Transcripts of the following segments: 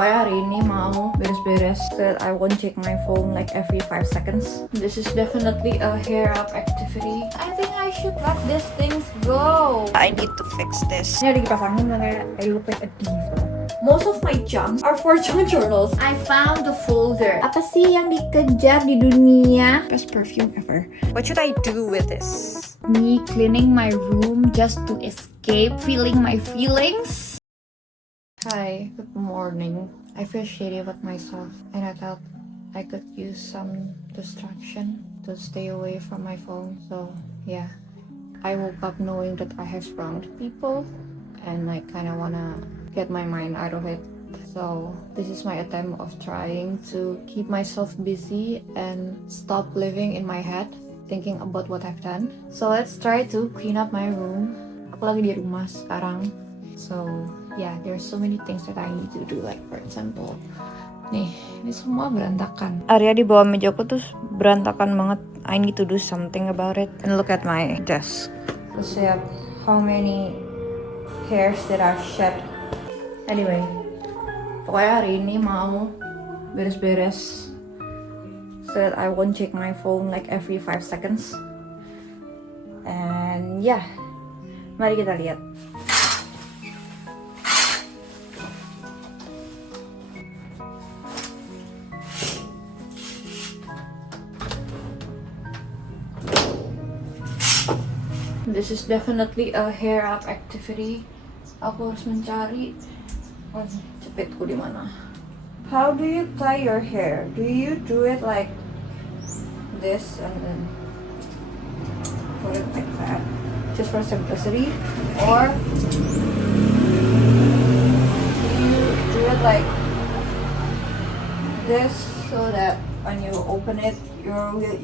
Pokoknya hari ini mau beres-beres so that I won't check my phone like every 5 seconds. This is definitely a hair up activity. I think I should let these things go. I need to fix this. Ini ada kipas angin kayak I look like a diva. Most of my junk are for junk journals. I found the folder. Apa sih yang dikejar di dunia? Best perfume ever. What should I do with this? Me cleaning my room just to escape feeling my feelings. Hi, good morning. I feel shitty about myself and I thought I could use some distraction to stay away from my phone. So yeah, I woke up knowing that I have surrounded people and I kind of wanna get my mind out of it. So this is my attempt of trying to keep myself busy and stop living in my head thinking about what I've done. So let's try to clean up my room. Aku lagi di rumah sekarang. So yeah, there's so many things that I need to do. Like for example, nih, ini semua berantakan. Area di bawah mejaku tuh berantakan banget. I need to do something about it. And look at my desk. Let's see how many hairs that I've shed. Anyway, pokoknya hari ini mau beres-beres so that I won't check my phone like every 5 seconds. And yeah, mari kita lihat. This is definitely a hair up activity. Aku harus mencari jepitku di mana. How do you tie your hair? Do you do it like this and then put it like that, just for simplicity, or do you do it like this so that when you open it,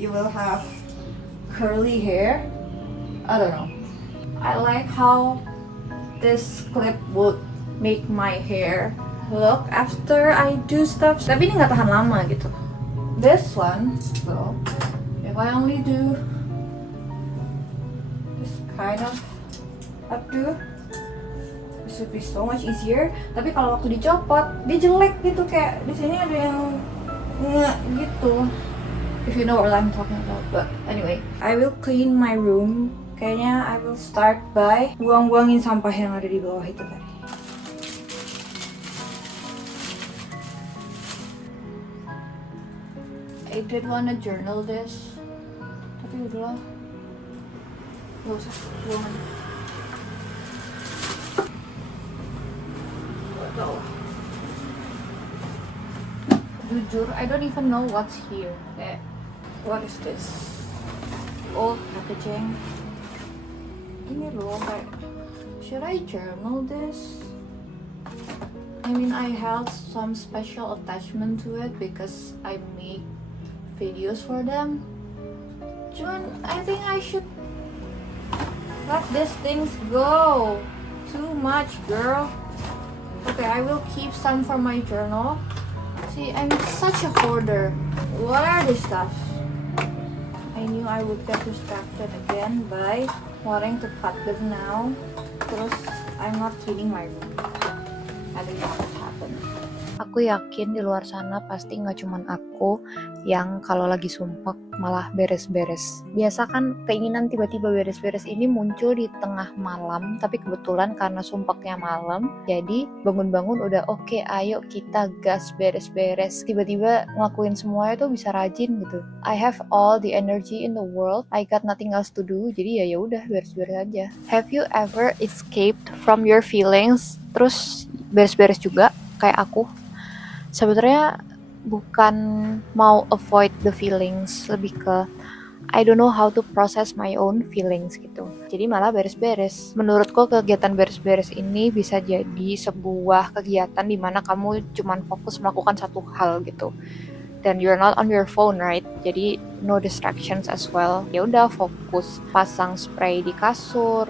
you will have curly hair? I don't know. I like how this clip would make my hair look after I do stuff. Tapi ini nggak tahan lama gitu. This one, so if I only do this kind of updo, this would be so much easier. Tapi kalau waktu dicopot, dia jelek gitu, kayak di sini ada yang nggak gitu. If you know what I'm talking about. But anyway, I will clean my room. Kayaknya I will start by buang-buangin sampah yang ada di bawah itu tadi. I did wanna journal this, tapi udahlah, gak usah buangan. Gak tau. Jujur, I don't even know what's here. What is this? Old packaging. Ini loh, kayak, should I journal this? I mean, I held some special attachment to it because I make videos for them. Cuman, I think I should let these things go. Too much, girl. Okay, I will keep some for my journal. See, I'm such a hoarder. What are these stuff? I knew I would get distracted again by wanting to cut them now. Terus, I'm not cleaning my room. I don't know what happened. Aku yakin di luar sana pasti nggak cuman aku yang kalau lagi sumpek malah beres-beres. Biasa kan keinginan tiba-tiba beres-beres ini muncul di tengah malam, tapi kebetulan karena sumpeknya malam, jadi bangun-bangun udah oke, ayo kita gas beres-beres. Tiba-tiba ngelakuin semuanya tuh bisa rajin gitu. I have all the energy in the world, I got nothing else to do, jadi ya udah beres-beres aja. Have you ever escaped from your feelings terus beres-beres juga kayak aku? Sebenarnya bukan mau avoid the feelings, lebih ke I don't know how to process my own feelings gitu. Jadi malah beres-beres. Menurutku kegiatan beres-beres ini bisa jadi sebuah kegiatan di mana kamu cuman fokus melakukan satu hal gitu. Dan you're not on your phone, right? Jadi no distractions as well. Ya udah, fokus pasang spray di kasur,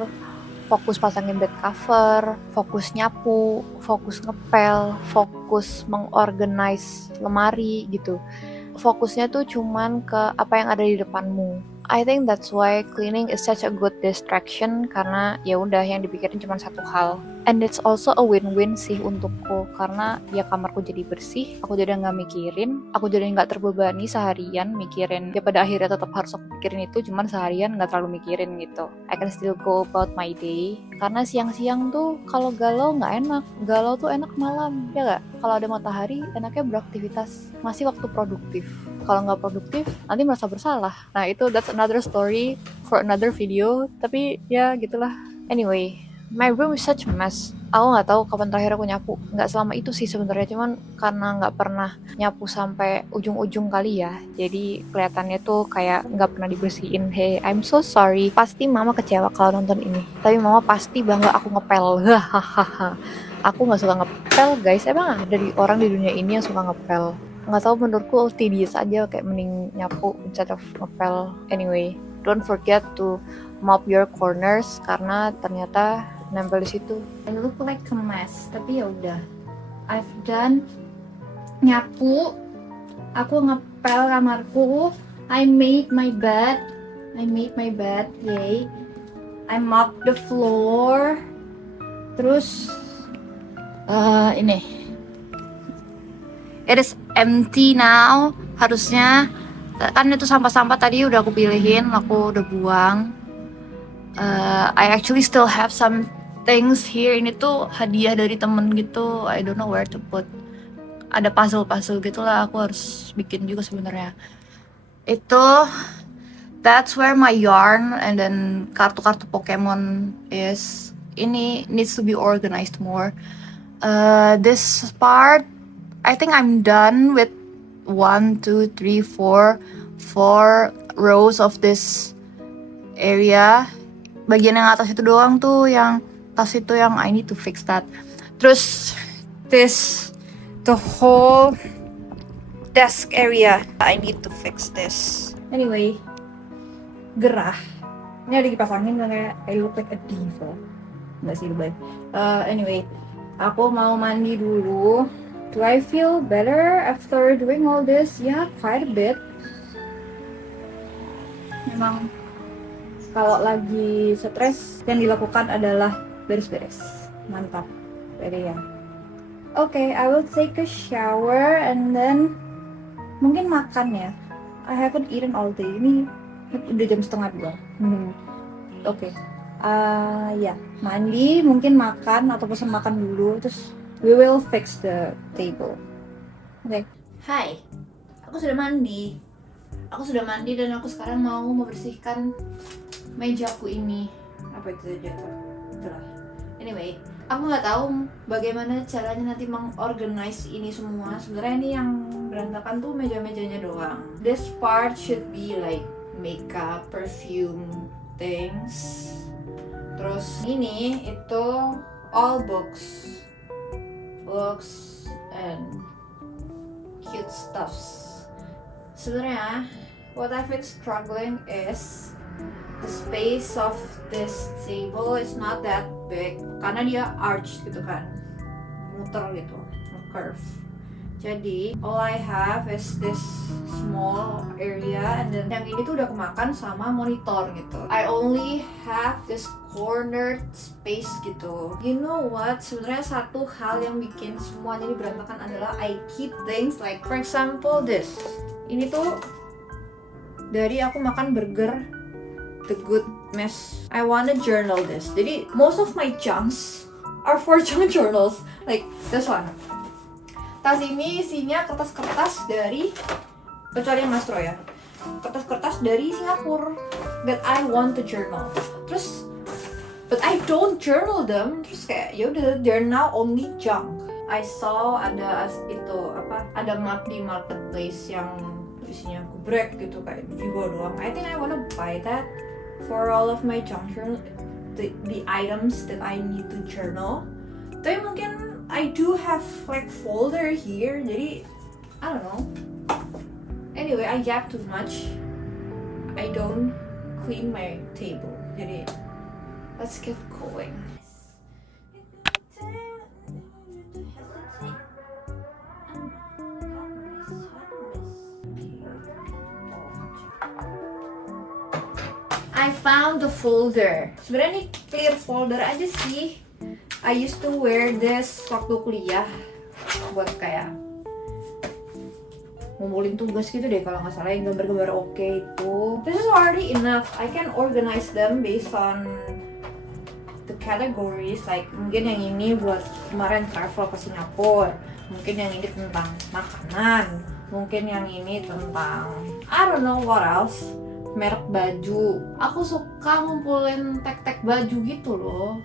fokus pasangin bed cover, fokus nyapu, fokus ngepel, fokus mengorganize lemari gitu. Fokusnya tuh cuman ke apa yang ada di depanmu. I think that's why cleaning is such a good distraction, karena ya udah yang dipikirin cuma satu hal. And it's also a win-win sih untukku, karena ya kamarku jadi bersih, aku jadi nggak mikirin, aku jadi nggak terbebani seharian mikirin, ya pada akhirnya tetap harus aku pikirin itu, cuman seharian nggak terlalu mikirin gitu. I can still go about my day, karena siang-siang tuh kalau galau nggak enak, galau tuh enak malam, ya nggak? Kalau ada matahari, enaknya beraktivitas, masih waktu produktif. Kalau nggak produktif, nanti merasa bersalah. Nah itu, that's another story for another video, tapi ya gitulah. Anyway, my room is such a mess. Aku nggak tahu kapan terakhir aku nyapu. Nggak selama itu sih sebenarnya, cuman karena nggak pernah nyapu sampai ujung-ujung kali ya. Jadi kelihatannya tuh kayak nggak pernah dibersihin. Hey, I'm so sorry. Pasti mama kecewa kalau nonton ini. Tapi mama pasti bangga aku ngepel. Hahaha. Aku nggak suka ngepel, guys. Emang ada orang di dunia ini yang suka ngepel? Nggak tahu, menurutku tedious aja, kayak mending nyapu instead of ngepel. Anyway, don't forget to mop your corners karena ternyata nempel di situ. I look like a mess, tapi ya udah. I've done nyapu, aku ngepel kamarku, I made my bed, yay. I mopped the floor. Terus ini, it is empty now. Harusnya kan itu sampah-sampah tadi udah aku pilihin, aku udah buang. I actually still have some things here. Ini tuh hadiah dari temen gitu. I don't know where to put. Ada puzzle gitulah, aku harus bikin juga sebenarnya. Itu, that's where my yarn and then kartu-kartu Pokemon is. Ini needs to be organized more. This part, I think I'm done with 1, 2, 3, 4 rows of this area. Bagian yang atas itu doang tuh, yang tas itu yang I need to fix that. Terus the whole desk area, I need to fix this. Anyway, gerah. Ini ada kipas angin, kayak I look like a diva. Nggak sih, lebay. Anyway, aku mau mandi dulu. Do I feel better after doing all this? Yeah, quite a bit. Memang kalau lagi stres, yang dilakukan adalah beres-beres. Mantap. Jadi ya. Okay, I will take a shower and then mungkin makan ya. I haven't eaten all day. Ini udah jam 1:30. Okay. Ya, mandi, mungkin makan atau pesan makan dulu, terus we will fix the table. Okay. Hai. Aku sudah mandi. Dan aku sekarang mau membersihkan mejaku ini. Apa itu jatuh? Itulah. Anyway, aku nggak tahu bagaimana caranya nanti mengorganize ini semua. Sebenarnya ini yang berantakan tuh meja-mejanya doang. This part should be like makeup, perfume things. Terus ini itu all books and cute stuffs. Sebenarnya what I've been struggling is the space of this table is not that big karena dia arch gitu kan, muter gitu, curve. Jadi all I have is this small area and then yang ini tuh udah kemakan sama monitor gitu. I only have this cornered space gitu. You know what? Sebenarnya satu hal yang bikin semuanya ini berantakan adalah I keep things like, for example this. Ini tuh dari aku makan burger The Good Mess. I wanna journal this. Jadi most of my chunks are for junk journals. Like this one. Tas ini isinya kertas-kertas dari, kecuali yang Mastro ya, kertas-kertas dari Singapura that I want to journal. Terus, but I don't journal them. Terus kayak yaudah, they're now only junk. I saw ada itu apa? Ada map di marketplace yang isinya kubrek gitu kayak Vivo doang. I think I wanna buy that for all of my junk journal, the items that I need to journal. Tapi mungkin I do have like folder here, jadi I don't know. Anyway, I yap too much. I don't clean my table. Jadi let's get going. I found the folder. Sebenarnya ini clear folder aja sih. I used to wear this waktu kuliah buat kayak ngumpulin tugas gitu deh kalau nggak salah, yang gambar-gambar oke itu. This is already enough. I can organize them based on the categories. Like mungkin yang ini buat kemarin travel ke Singapura, mungkin yang ini tentang makanan, mungkin yang ini tentang I don't know what else, merek baju. Aku suka ngumpulin tag-tag baju gitu loh.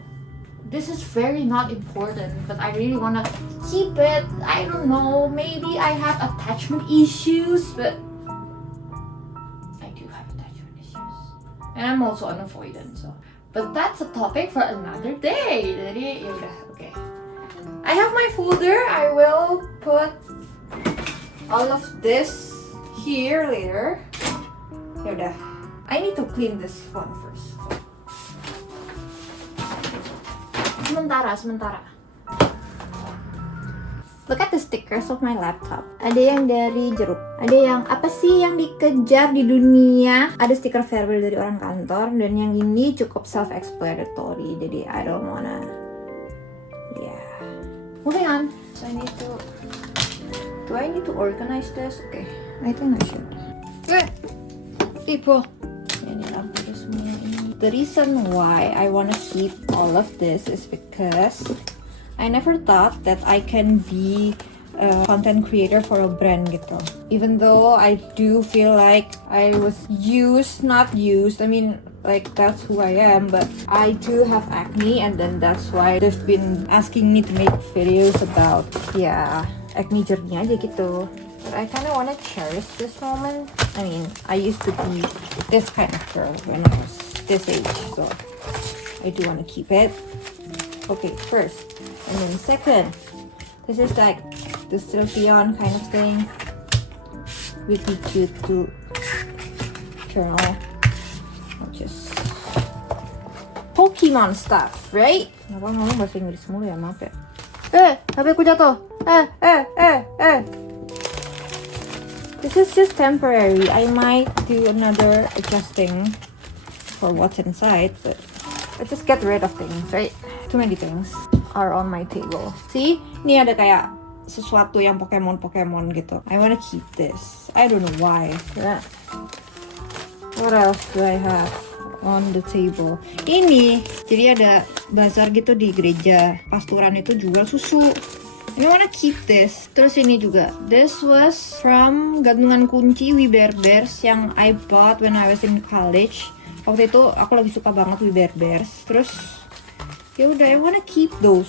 This is very not important, but I really wanna keep it. I don't know, maybe I have attachment issues, but I do have attachment issues. And I'm also an avoidant, so. But that's a topic for another day. Jadi yaudah, okay. I have my folder. I will put all of this here later. Yaudah, I need to clean this one first. Sementara. Look at the stickers of my laptop. Ada yang dari jeruk. Ada yang apa sih yang dikejar di dunia? Ada stiker farewell dari orang kantor. Dan yang ini cukup self-explanatory. Jadi I don't wanna. Yeah. Moving on. So I need to. Do I need to organize this? Okay. I think I should. Tipo. Ini lampu semua ini. The reason why I want to keep all of this is because I never thought that I can be a content creator for a brand gitu. Even though I do feel like I was not used. I mean, like that's who I am, but I do have acne, and then that's why they've been asking me to make videos about acne journey aja gitu. But I kind of want to cherish this moment. I mean, I used to be this kind of girl when I was this age, so I do want to keep it. Okay, first. And then second, this is like the Sylveon kind of thing. Really cute to journal. Which is Pokemon stuff, right? Kenapa ngomong bahasa Inggris mulu ya, maaf ya. HP ku jatuh. This is just temporary. I might do another adjusting for what's inside, but I just get rid of things, right? Too many things are on my table. See? Ini ada kayak sesuatu yang Pokemon gitu. I wanna keep this. I don't know why. What else do I have on the table? Ini, jadi ada bazar gitu di gereja. Pastoran itu jual susu. I wanna keep this. Terus ini juga. This was from gantungan kunci We Bare Bears yang I bought when I was in college. Waktu itu aku lagi suka banget We Bare Bears. Terus ya udah, I wanna keep those.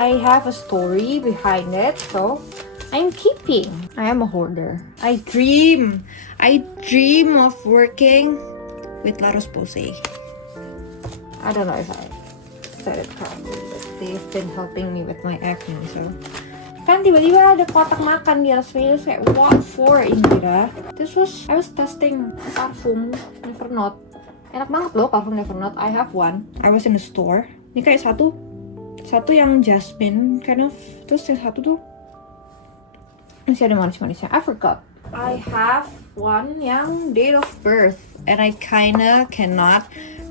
I have a story behind it, so I'm keeping. I am a hoarder. I dream of working with La Roche-Posay. I don't know if I said it properly, but they've been helping me with my acne, so. Kan tiba-tiba ada kotak makan di Las Vegas, kayak what for, Indira? I was testing parfum Nevernote. Enak banget loh parfum Nevernote. I have one. I was in the store. Ini kayak satu yang jasmine kind of. Terus yang satu tuh masih ada manis-manisnya. I forgot. I have one yang date of birth, and I kinda cannot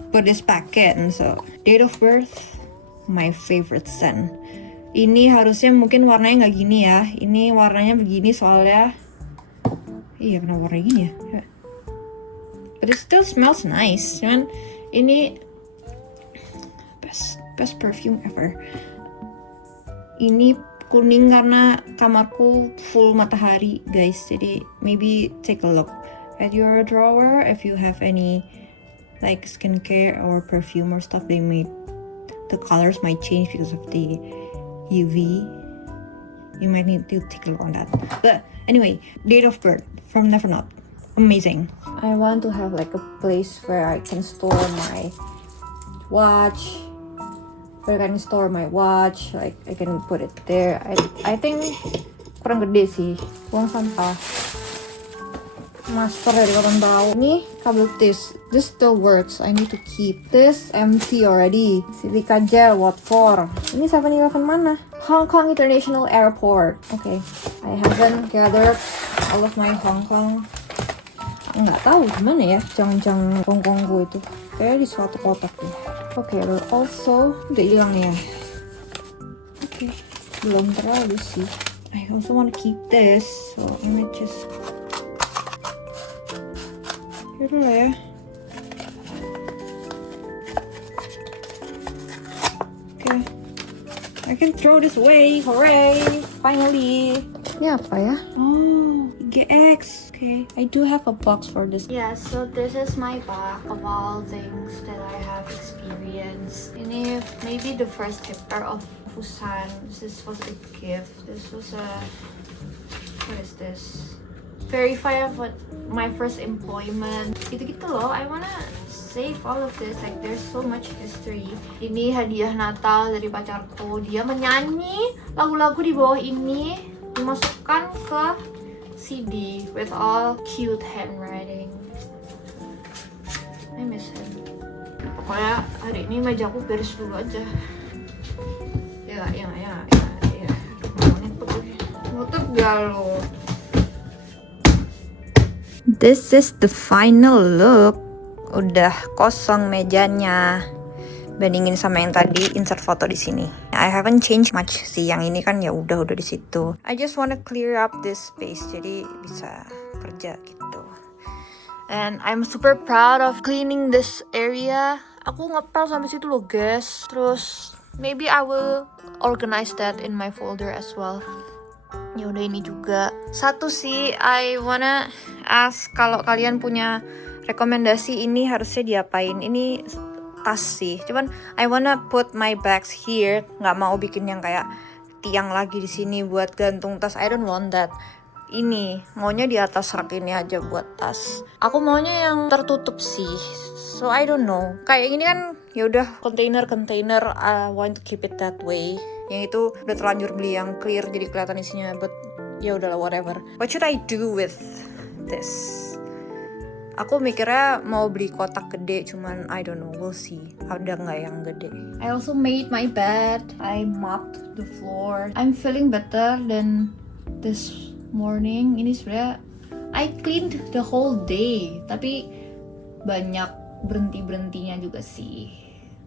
put this back in. So date of birth, my favorite scent. Ini harusnya mungkin warnanya nggak gini ya. Ini warnanya begini soalnya. Iya, kenapa warnanya gini ya? But it still smells nice. Cuman ini best perfume ever. Ini kuning karena kamarku full matahari, guys. Jadi maybe take a look at your drawer if you have any like skincare or perfume or stuff. The colors might change because of the UV. You might need to take a look on that. But anyway, date of birth from Nevernote. Amazing. I want to have like a place where I can store my watch. Like I can put it there. I think kurang gede sih. Buang sampah. Master dari kapan tahu. Nih kabel tis. This still works. I need to keep this empty already. Silica gel. What for? Ini 7-Eleven mana? Hong Kong International Airport. Okay. I haven't gathered all of my Hong Kong. Nggak tahu gimana ya jang-jang Hongkongku itu. Kayak di suatu kotak deh. Okay, also udah hilang ya. belum terlalu sih. I also want to keep this, so images. Gitu lah ya. Okay, I can throw this away. Hooray! Finally. Ini apa ya? Oh, GX. Okay, I do have a box for this. Yeah, so this is my bag of all things that I have experienced. Ini maybe the first chapter of Busan. This was a gift. This was a, what is this? Verify of what my first employment. Gitu-gitu loh. I wanna save all of this. Like there's so much history. Ini hadiah Natal dari pacarku. Dia menyanyi lagu-lagu di bawah ini, dimasukkan ke CD with all cute handwriting. I miss him. Pokoknya hari ini mejaku beres dulu aja. Ya. Nutup gak lo? This is the final look. Udah kosong mejanya. Bandingin sama yang tadi, insert foto di sini. I haven't changed much sih. Yang ini kan ya udah di situ. I just wanna clear up this space jadi bisa kerja gitu. And I'm super proud of cleaning this area. Aku ngepel sampai situ loh guys. Terus maybe I will organize that in my folder as well. Ya udah ini juga. Satu sih I wanna ask kalau kalian punya rekomendasi ini harusnya diapain. Ini tas sih, cuman I wanna put my bags here, nggak mau bikin yang kayak tiang lagi di sini buat gantung tas. I don't want that. Ini maunya di atas rak ini aja buat tas. Aku maunya yang tertutup sih. So I don't know. Kayak gini kan ya udah container. I want to keep it that way. Yang itu udah terlanjur beli yang clear jadi kelihatan isinya. But ya udahlah whatever. What should I do with this? Aku mikirnya mau beli kotak gede, cuman I don't know, we'll see. Ada nggak yang gede? I also made my bed. I mopped the floor. I'm feeling better than this morning. Ini sebenarnya I cleaned the whole day, tapi banyak berhentinya juga sih.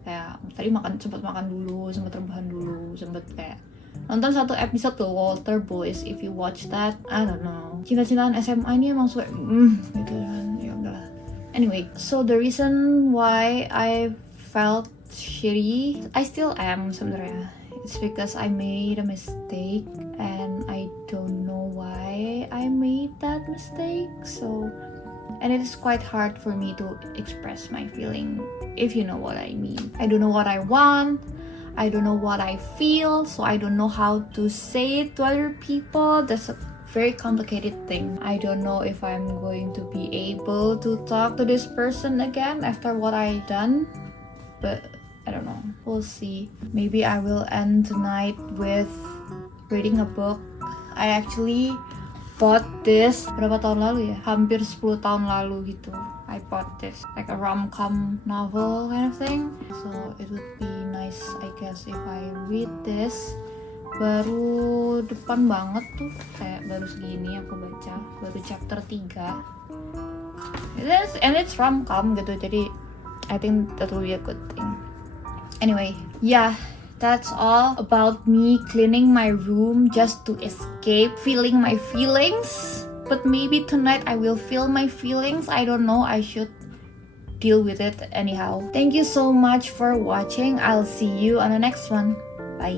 Kayak tadi sempat makan dulu, sempat rebahan dulu, sempat kayak nonton satu episode The Walter Boys. If you watch that, I don't know. Cinta-cintaan SMA ini emang suka gitu kan. Ya udahlah. Anyway, so the reason why I felt shitty, I still am sebenarnya. It's because I made a mistake and I don't know why I made that mistake. So, and it is quite hard for me to express my feeling, if you know what I mean. I don't know what I want. I don't know what I feel, so I don't know how to say it to other people. That's a very complicated thing. I don't know if I'm going to be able to talk to this person again after what I done, but I don't know. We'll see. Maybe I will end tonight with reading a book. I actually bought this berapa tahun lalu ya? Hampir 10 tahun lalu gitu. I bought this, like a rom-com novel kind of thing. So it would be nice, I guess, if I read this. Baru depan banget tuh, kayak baru segini aku baca, baru chapter 3. And it's rom-com gitu, jadi I think that will be a good thing. Anyway, yeah, that's all about me cleaning my room just to escape feeling my feelings. But maybe tonight I will feel my feelings. I don't know. I should deal with it anyhow. Thank you so much for watching. I'll see you on the next one. Bye.